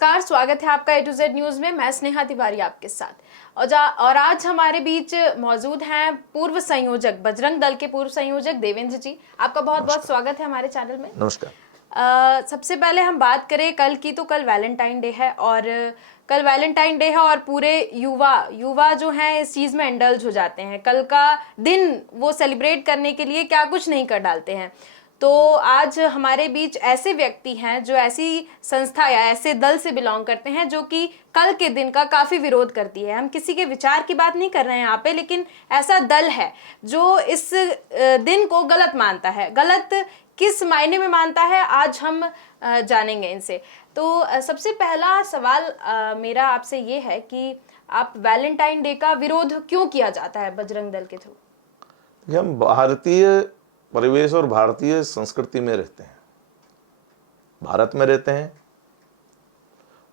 नमस्कार, स्वागत है आपका A to Z न्यूज में। मैं स्नेहा तिवारी आपके साथ और आज हमारे बीच मौजूद हैं पूर्व संयोजक, बजरंग दल के पूर्व संयोजक देवेंद्र जी। आपका बहुत बहुत स्वागत है हमारे चैनल में। नमस्कार। सबसे पहले हम बात करें कल की, तो कल वैलेंटाइन डे है और पूरे युवा जो हैं इस चीज में इंडल्ज हो जाते हैं। कल का दिन वो सेलिब्रेट करने के लिए क्या कुछ नहीं कर डालते हैं। तो आज हमारे बीच ऐसे व्यक्ति हैं जो ऐसी संस्था या ऐसे दल से बिलोंग करते हैं जो कि कल के दिन का काफी विरोध करती है। हम किसी के विचार की बात नहीं कर रहे हैं यहाँ पे, लेकिन ऐसा दल है जो इस दिन को गलत मानता है। गलत किस मायने में मानता है, आज हम जानेंगे इनसे। तो सबसे पहला सवाल मेरा आपसे ये है कि आप वैलेंटाइन डे का विरोध क्यों किया जाता है बजरंग दल के थ्रू? हम भारतीय परिवेश और भारतीय संस्कृति में रहते हैं, भारत में रहते हैं,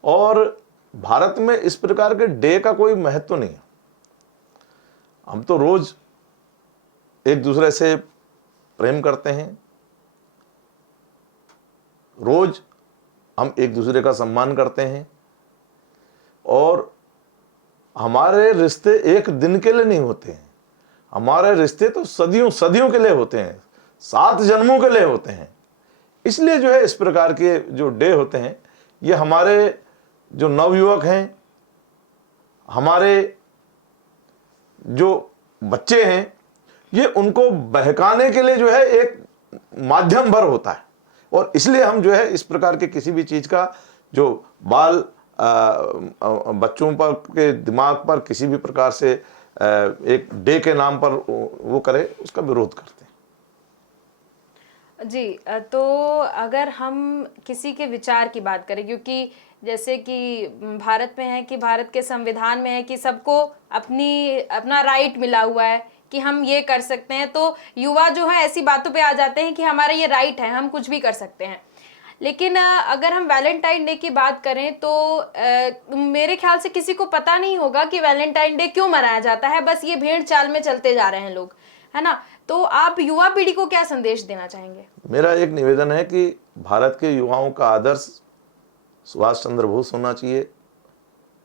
और भारत में इस प्रकार के डे का कोई महत्व नहीं है। हम तो रोज एक दूसरे से प्रेम करते हैं, रोज हम एक दूसरे का सम्मान करते हैं, और हमारे रिश्ते एक दिन के लिए नहीं होते हैं। हमारे रिश्ते तो सदियों सदियों के लिए होते हैं, 7 जन्मों के लिए होते हैं। इसलिए जो है इस प्रकार के जो डे होते हैं, ये हमारे जो नवयुवक हैं, हमारे जो बच्चे हैं, ये उनको बहकाने के लिए जो है एक माध्यम भर होता है। और इसलिए हम जो है इस प्रकार के किसी भी चीज का जो बच्चों पर के दिमाग पर किसी भी प्रकार से एक डे के नाम पर वो करे, उसका विरोध करते हैं। जी, तो अगर हम किसी के विचार की बात करें, क्योंकि जैसे कि भारत में है कि भारत के संविधान में है कि सबको अपना राइट मिला हुआ है कि हम ये कर सकते हैं, तो युवा जो है ऐसी बातों पे आ जाते हैं कि हमारा ये राइट है, हम कुछ भी कर सकते हैं। लेकिन अगर हम वैलेंटाइन डे की बात करें तो मेरे ख्याल से किसी को पता नहीं होगा कि वैलेंटाइन डे क्यों मनाया जाता है। बस ये भेड़ चाल में चलते जा रहे हैं लोग, है ना। तो आप युवा पीढ़ी को क्या संदेश देना चाहेंगे? मेरा एक निवेदन है कि भारत के युवाओं का आदर्श सुभाष चंद्र बोस होना चाहिए,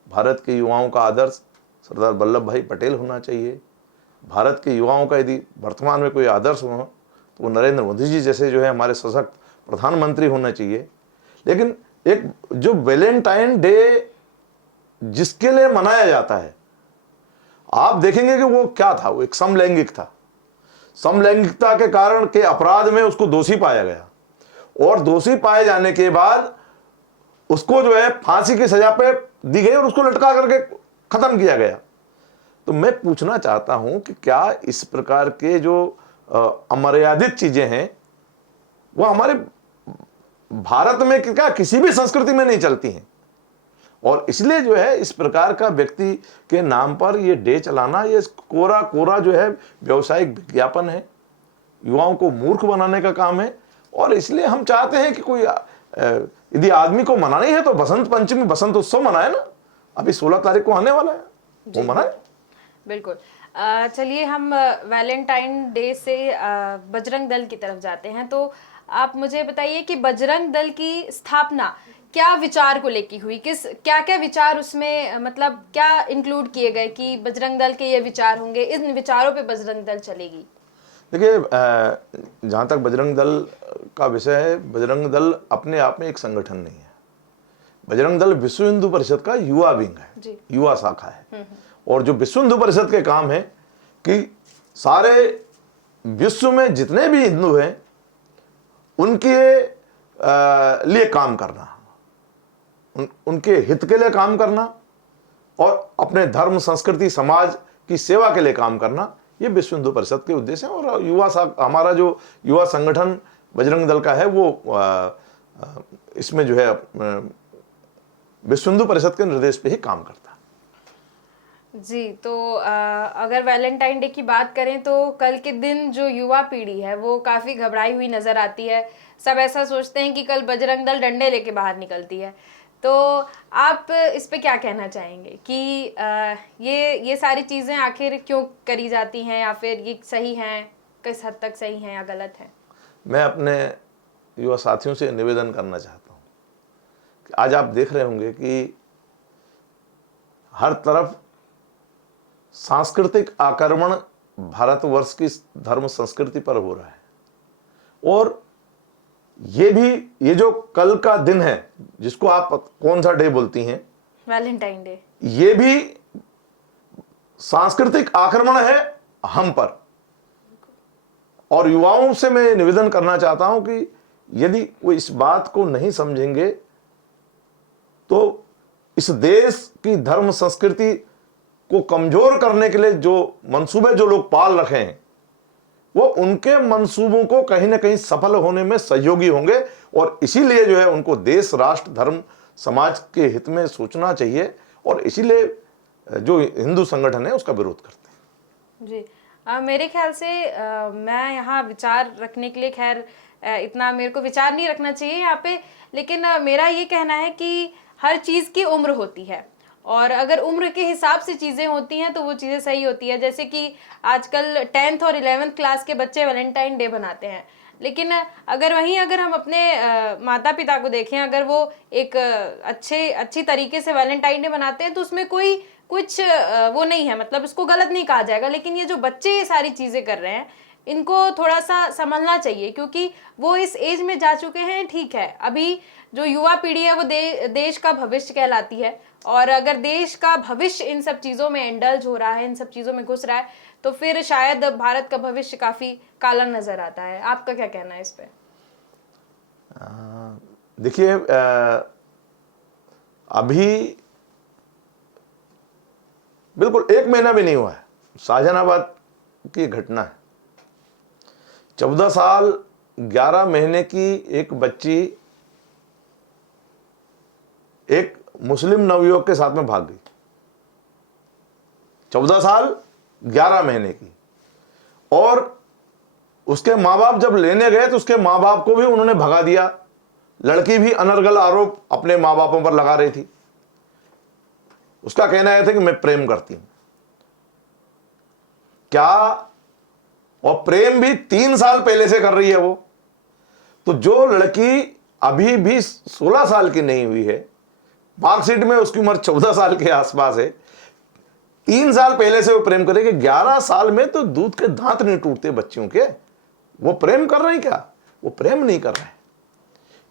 भारत के युवाओं का आदर्श सरदार वल्लभ भाई पटेल होना चाहिए। भारत के युवाओं का यदि वर्तमान में कोई आदर्श हो तो वो नरेंद्र मोदी जी जैसे जो है हमारे सशक्त प्रधानमंत्री होना चाहिए। लेकिन एक जो वैलेंटाइन डे जिसके लिए मनाया जाता है, आप देखेंगे कि वो क्या था, वो एक समलैंगिक था। समलैंगिकता के कारण के अपराध में उसको दोषी पाया गया, और दोषी पाए जाने के बाद उसको जो है फांसी की सजा पे दी गई और उसको लटका करके खत्म किया गया। तो मैं पूछना चाहता हूं कि क्या इस प्रकार के जो अमर्यादित चीजें हैं वो हमारे भारत में क्या किसी भी संस्कृति में नहीं चलती हैं? और इसलिए जो है इस प्रकार का व्यक्ति के नाम पर ये डे चलाना, ये कोरा कोरा जो है व्यवसायिक विज्ञापन है, युवाओं को मूर्ख बनाने का काम है। और इसलिए हम चाहते हैं कि कोई यदि आदमी को मनानी है तो बसंत पंचमी, बसंत उत्सव मनाए ना। अभी 16 तारीख को आने वाला है, वो मनाए। बिल्कुल। चलिए हम वैलेंटाइन डे से बजरंग दल की तरफ जाते हैं। तो आप मुझे बताइए कि बजरंग दल की स्थापना क्या विचार को लेकर हुई, क्या क्या विचार उसमें, मतलब क्या इंक्लूड किए गए कि बजरंग दल के ये विचार होंगे, इन विचारों पे बजरंग दल चलेगी? देखिए, जहाँ तक बजरंग दल का विषय है, बजरंग दल अपने आप में एक संगठन नहीं है। बजरंग दल विश्व हिंदू परिषद का युवा विंग है, युवा शाखा है। और जो विश्व हिंदू परिषद के काम है कि सारे विश्व में जितने भी हिंदू हैं उनके लिए काम करना, उनके हित के लिए काम करना, और अपने धर्म, संस्कृति, समाज की सेवा के लिए काम करना, ये विश्व हिंदू परिषद के उद्देश्य है। और हमारा जो युवा संगठन बजरंग दल का है वो इसमें जो है विश्व हिंदू परिषद के निर्देश पे ही काम करता है। जी, तो अगर वैलेंटाइन डे की बात करें तो कल के दिन जो युवा पीढ़ी है वो काफी घबराई हुई नजर आती है। सब ऐसा सोचते हैं कि कल बजरंग दल डंडे लेके बाहर निकलती है। तो आप इस पे क्या कहना चाहेंगे कि ये सारी चीजें आखिर क्यों करी जाती हैं, या फिर ये सही हैं, किस हद तक सही हैं या गलत हैं? मैं अपने युवा साथियों से निवेदन करना चाहता हूँ आज आप देख रहे होंगे कि हर तरफ सांस्कृतिक आक्रमण भारतवर्ष की धर्म संस्कृति पर हो रहा है। और ये जो कल का दिन है, जिसको आप कौन सा डे बोलती हैं, वैलेंटाइन डे, ये भी सांस्कृतिक आक्रमण है हम पर। और युवाओं से मैं निवेदन करना चाहता हूं कि यदि वो इस बात को नहीं समझेंगे तो इस देश की धर्म संस्कृति को कमजोर करने के लिए जो मंसूबे जो लोग पाल रखे हैं, वो उनके मंसूबों को कहीं ना कहीं सफल होने में सहयोगी होंगे। और इसीलिए जो है उनको देश, राष्ट्र, धर्म, समाज के हित में सोचना चाहिए। और इसीलिए जो हिंदू संगठन है उसका विरोध करते हैं। जी, मेरे ख्याल से मैं यहाँ विचार रखने के लिए, खैर इतना मेरे को विचार नहीं रखना चाहिए यहाँ पे, लेकिन मेरा ये कहना है कि हर चीज़ की उम्र होती है, और अगर उम्र के हिसाब से चीज़ें होती हैं तो वो चीज़ें सही होती है। जैसे कि आजकल 10th और 11th क्लास के बच्चे वैलेंटाइन डे बनाते हैं, लेकिन अगर हम अपने माता पिता को देखें, अगर वो एक अच्छी तरीके से वैलेंटाइन डे बनाते हैं तो उसमें कोई कुछ वो नहीं है, मतलब इसको गलत नहीं कहा जाएगा। लेकिन ये जो बच्चे ये सारी चीज़ें कर रहे हैं, इनको थोड़ा सा संभलना चाहिए, क्योंकि वो इस एज में जा चुके हैं। ठीक है, अभी जो युवा पीढ़ी है वो देश का भविष्य कहलाती है, और अगर देश का भविष्य इन सब चीज़ों में इंडल्ज हो रहा है, इन सब चीज़ों में घुस रहा है, तो फिर शायद भारत का भविष्य काफ़ी काला नज़र आता है। आपका क्या कहना है इस पे? देखिए, अभी बिल्कुल 1 महीना भी नहीं हुआ है, शाहजहानाबाद की घटना है। 14 साल 11 महीने की एक बच्ची एक मुस्लिम नवयुवक के साथ में भाग गई। 14 साल 11 महीने की। और उसके माँ बाप जब लेने गए तो उसके माँ बाप को भी उन्होंने भगा दिया। लड़की भी अनर्गल आरोप अपने माँ बापों पर लगा रही थी। उसका कहना यह था कि मैं प्रेम करती हूं। क्या, और प्रेम भी 3 साल पहले से कर रही है वो। तो जो लड़की अभी भी 16 साल की नहीं हुई है, मार्कशीट में उसकी उम्र 14 साल के आसपास है, 3 साल पहले से वो प्रेम करेगी। 11 साल में तो दूध के दांत नहीं टूटते बच्चियों के। वो प्रेम कर रहे हैं क्या? वो प्रेम नहीं कर रहे हैं।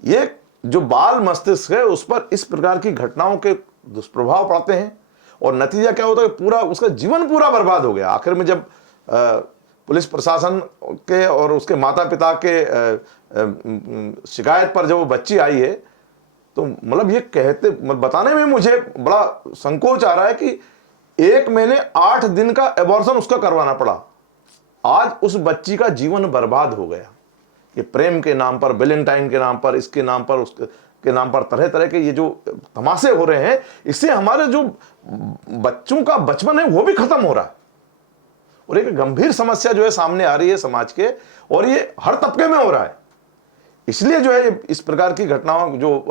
ये जो बाल मस्तिष्क है उस पर इस प्रकार की घटनाओं के दुष्प्रभाव पड़ते हैं, और नतीजा क्या होता है, पूरा उसका जीवन पूरा बर्बाद हो गया। आखिर में जब पुलिस प्रशासन के और उसके माता पिता के शिकायत पर जब वो बच्ची आई है, तो मतलब ये बताने में मुझे बड़ा संकोच आ रहा है कि 1 महीने 8 दिन का एबॉर्शन उसका करवाना पड़ा। आज उस बच्ची का जीवन बर्बाद हो गया। ये प्रेम के नाम पर, वैलेंटाइन के नाम पर, इसके नाम पर, उसके नाम पर तरह तरह के ये जो तमाशे हो रहे हैं, इससे हमारे जो बच्चों का बचपन है वो भी खत्म हो रहा है। और एक गंभीर समस्या जो है सामने आ रही है समाज के, और ये हर तबके में हो रहा है। इसलिए जो है इस प्रकार की घटनाओं जो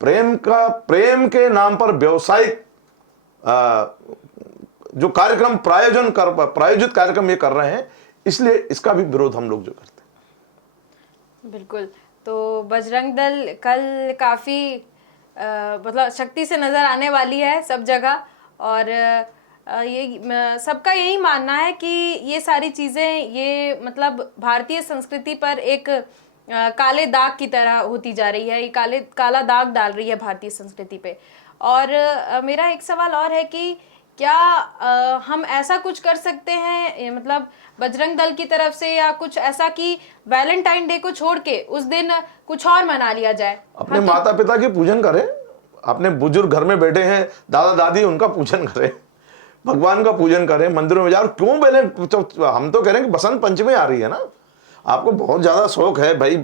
प्रेम के नाम पर व्यवसायिक जो कार्यक्रम प्रायोजित कार्यक्रम ये कर रहे हैं, इसलिए इसका भी विरोध हम लोग जो करते हैं। बिल्कुल। तो बजरंग दल कल काफ़ी मतलब शक्ति से नज़र आने वाली है सब जगह, और ये सबका यही मानना है कि ये सारी चीज़ें ये मतलब भारतीय संस्कृति पर एक काले दाग की तरह होती जा रही है। ये काला दाग डाल रही है भारतीय संस्कृति पे। और मेरा एक सवाल और है कि क्या हम ऐसा कुछ कर सकते हैं, मतलब बजरंग दल की तरफ से, या कुछ ऐसा कि वैलेंटाइन डे को छोड़ के उस दिन कुछ और मना लिया जाए? अपने माता पिता की पूजन करें, अपने बुजुर्ग घर में बैठे हैं, दादा दादी, उनका पूजन करें, भगवान का पूजन करें, मंदिरों में जाओ। क्यों पहले हम तो कह रहे हैं कि बसंत पंचमी आ रही है ना, आपको बहुत ज़्यादा शौक है भाई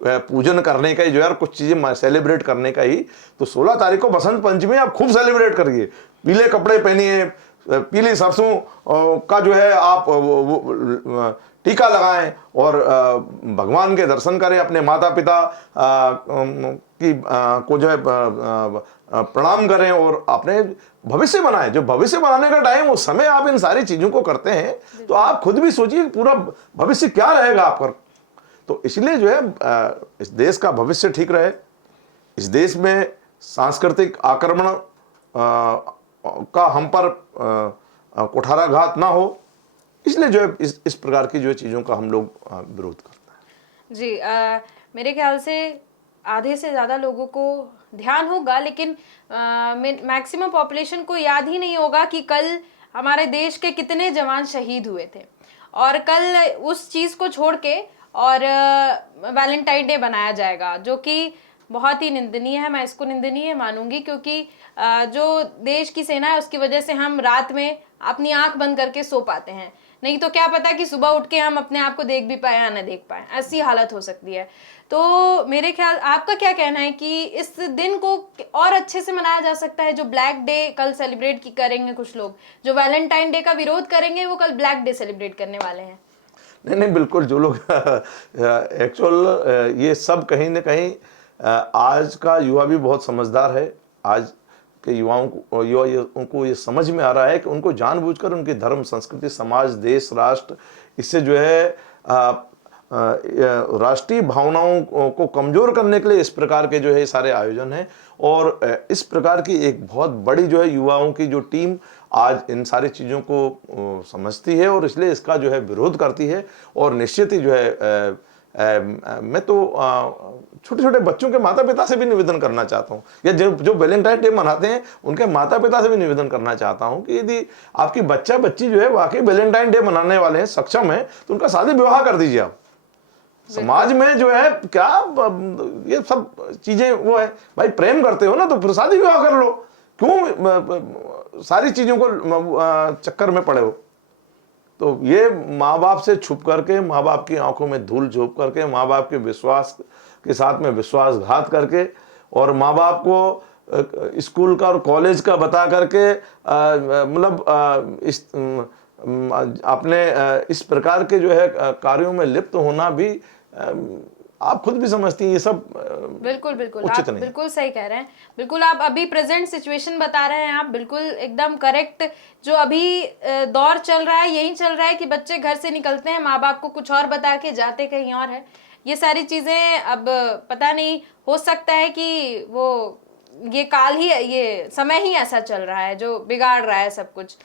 पूजन करने का ही, जो यार कुछ चीज़ें सेलिब्रेट करने का ही, तो 16 तारीख को बसंत पंचमी आप खूब सेलिब्रेट करिए। पीले कपड़े पहनिए, पीली सरसों का जो है आप टीका लगाएं, और भगवान के दर्शन करें, अपने माता पिता को जो है प्रणाम करें, और अपने भविष्य बनाएं। जो भविष्य बनाने का टाइम, उस समय आप इन सारी चीज़ों को करते हैं तो आप खुद भी सोचिए पूरा भविष्य क्या रहेगा आपका। तो इसलिए जो है इस देश का भविष्य ठीक रहे, इस देश में सांस्कृतिक आक्रमण का हम पर कुठाराघात ना हो, इसलिए जो है इस प्रकार की जो चीज़ों का हम लोग विरोध करते हैं। जी, मेरे ख्याल से आधे से ज़्यादा लोगों को ध्यान होगा, लेकिन मैक्सिमम पॉपुलेशन को याद ही नहीं होगा कि कल हमारे देश के कितने जवान शहीद हुए थे। और कल उस चीज़ को छोड़ के और वैलेंटाइन डे बनाया जाएगा, जो कि बहुत ही निंदनीय है। मैं इसको निंदनीय मानूंगी, क्योंकि जो देश की सेना है उसकी वजह से हम रात में अपनी आंख बंद करके सो पाते हैं, नहीं तो क्या पता कि सुबह उठ के हम अपने आप को देख भी पाए या ना देख पाए, ऐसी हालत हो सकती है। तो मेरे ख्याल, आपका क्या कहना है कि इस दिन को और अच्छे से मनाया जा सकता है? जो ब्लैक डे कल सेलिब्रेट की करेंगे कुछ लोग, जो वैलेंटाइन डे का विरोध करेंगे, वो कल ब्लैक डे सेलिब्रेट करने वाले हैं। नहीं, बिल्कुल, जो लोग एक्चुअल ये सब कहीं ना कहीं आज का युवा भी बहुत समझदार है। आज के युवाओं को ये समझ में आ रहा है कि उनको जानबूझकर उनकी धर्म, संस्कृति, समाज, देश, राष्ट्र, इससे जो है राष्ट्रीय भावनाओं को कमजोर करने के लिए इस प्रकार के जो है सारे आयोजन हैं। और इस प्रकार की एक बहुत बड़ी जो है युवाओं की जो टीम आज इन सारी चीज़ों को समझती है और इसलिए इसका जो है विरोध करती है। और निश्चित ही जो है मैं तो छोटे छोटे बच्चों के माता पिता से भी निवेदन करना चाहता हूँ, या जो वैलेंटाइन डे मनाते हैं उनके माता पिता से भी निवेदन करना चाहता हूँ कि यदि आपकी बच्चा बच्ची जो है वाकई वैलेंटाइन डे मनाने वाले हैं, सक्षम है, तो उनका शादी विवाह कर दीजिए आप। समाज में जो है क्या ये सब चीजें वो है, भाई प्रेम करते हो ना तो फिर शादी विवाह कर लो, क्यों सारी चीजों को चक्कर में पड़े हो। तो ये माँ बाप से छुप करके, माँ बाप की आंखों में धूल झोंक करके, माँ बाप के विश्वास के साथ में विश्वासघात करके, और माँ बाप को स्कूल का और कॉलेज का बता करके मतलब अपने इस प्रकार के जो है कार्यों में लिप्त होना भी आप खुद भी समझती हैं ये सब बिल्कुल बिल्कुल उचित आप नहीं। बिल्कुल सही कह रहे हैं। बिल्कुल आप अभी प्रेजेंट सिचुएशन बता रहे हैं, आप बिल्कुल एकदम करेक्ट। जो अभी दौर चल रहा है यही चल रहा है कि बच्चे घर से निकलते हैं, माँ बाप को कुछ और बता के जाते कहीं और है। ये सारी चीजें अब पता नहीं, हो सकता है कि वो ये काल ही, ये समय ही ऐसा चल रहा है जो बिगाड़ रहा है सब कुछ।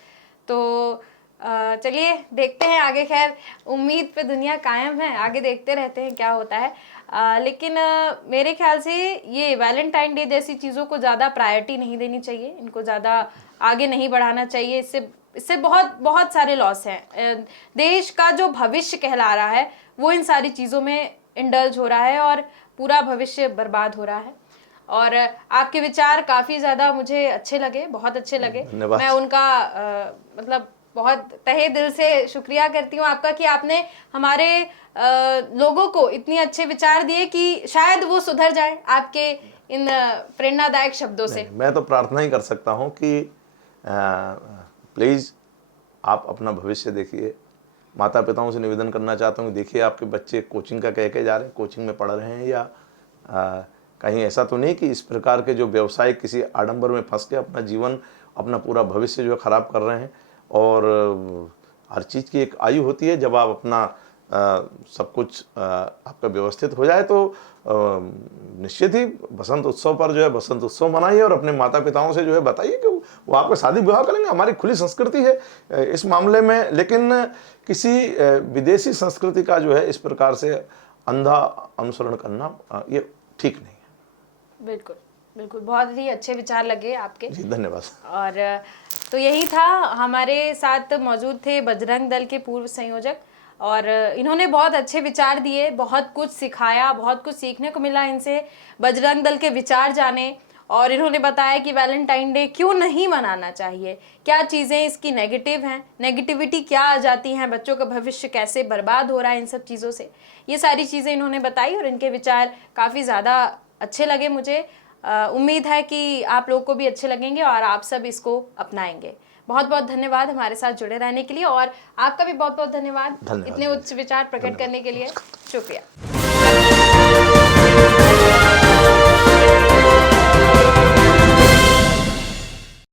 तो चलिए देखते हैं आगे। खैर, उम्मीद पे दुनिया कायम है, आगे देखते रहते हैं क्या होता है। लेकिन मेरे ख्याल से ये वैलेंटाइन डे जैसी चीज़ों को ज़्यादा प्रायोरिटी नहीं देनी चाहिए, इनको ज़्यादा आगे नहीं बढ़ाना चाहिए। इससे बहुत बहुत सारे लॉस हैं। देश का जो भविष्य कहला रहा है वो इन सारी चीज़ों में इंडल्ज हो रहा है और पूरा भविष्य बर्बाद हो रहा है। और आपके विचार काफ़ी ज़्यादा मुझे अच्छे लगे, बहुत अच्छे लगे। मैं उनका मतलब बहुत तहे दिल से शुक्रिया करती हूँ आपका कि आपने हमारे लोगों को इतने अच्छे विचार दिए कि शायद वो सुधर जाए आपके इन प्रेरणादायक शब्दों से। मैं तो प्रार्थना ही कर सकता हूँ कि प्लीज़ आप अपना भविष्य देखिए। माता पिताओं से निवेदन करना चाहता हूँ, देखिए आपके बच्चे कोचिंग का कह के जा रहे हैं, कोचिंग में पढ़ रहे हैं, या कहीं ऐसा तो नहीं कि इस प्रकार के जो व्यवसायिक किसी आडंबर में फंस के अपना जीवन, अपना पूरा भविष्य जो है ख़राब कर रहे हैं। और हर चीज़ की एक आयु होती है, जब आप अपना सब कुछ आपका व्यवस्थित हो जाए तो निश्चित ही बसंत उत्सव पर जो है बसंत उत्सव मनाइए और अपने माता पिताओं से जो है बताइए कि वो आपका शादी विवाह करेंगे। हमारी खुली संस्कृति है इस मामले में, लेकिन किसी विदेशी संस्कृति का जो है इस प्रकार से अंधा अनुसरण करना ये ठीक नहीं है। बिल्कुल बिल्कुल, बहुत ही अच्छे विचार लगे आपके जी, धन्यवाद। और तो यही था, हमारे साथ मौजूद थे बजरंग दल के पूर्व संयोजक, और इन्होंने बहुत अच्छे विचार दिए, बहुत कुछ सिखाया, बहुत कुछ सीखने को मिला इनसे। बजरंग दल के विचार जाने, और इन्होंने बताया कि वैलेंटाइन डे क्यों नहीं मनाना चाहिए, क्या चीज़ें इसकी नेगेटिव हैं, नेगेटिविटी क्या आ जाती हैं, बच्चों का भविष्य कैसे बर्बाद हो रहा है इन सब चीज़ों से। ये सारी चीज़ें इन्होंने बताई और इनके विचार काफ़ी ज़्यादा अच्छे लगे मुझे। उम्मीद है कि आप लोगों को भी अच्छे लगेंगे और आप सब इसको अपनाएंगे। बहुत बहुत धन्यवाद हमारे साथ जुड़े रहने के लिए, और आपका भी बहुत बहुत धन्यवाद इतने उच्च विचार प्रकट करने के लिए। शुक्रिया।